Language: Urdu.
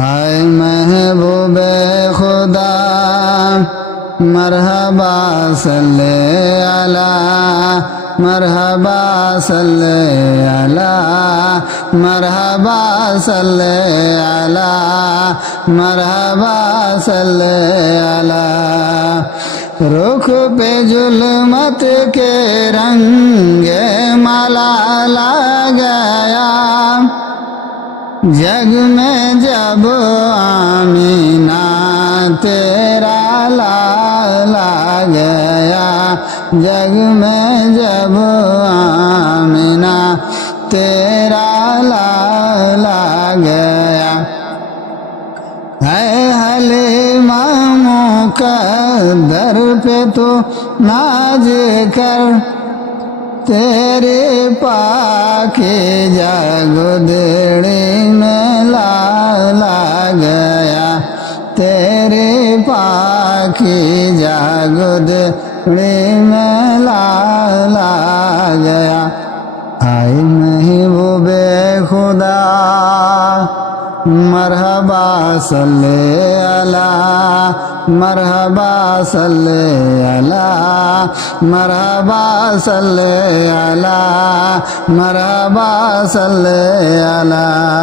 آئے محبوب خدا مرحبا صلی علی مرحبا صلی علی مرحبا صلی علی مرحبا صلی علی رخ پہ ظلمت کے رنگ مالا گیا جگ میں جب آمینہ تیرا لالا گیا جگ میں جب آمینہ تیرا لالا گیا اے حلیمہ مقدر پہ تو ناز کر تیرے پاکی جگدڑی میں لالا گیا تیرے پاکی جگدڑی میں لالا گیا آئے محبوب خدا مرحبا صلی علی مرحبا صلی علی مرحبا صلی علی مرحبا صلی علی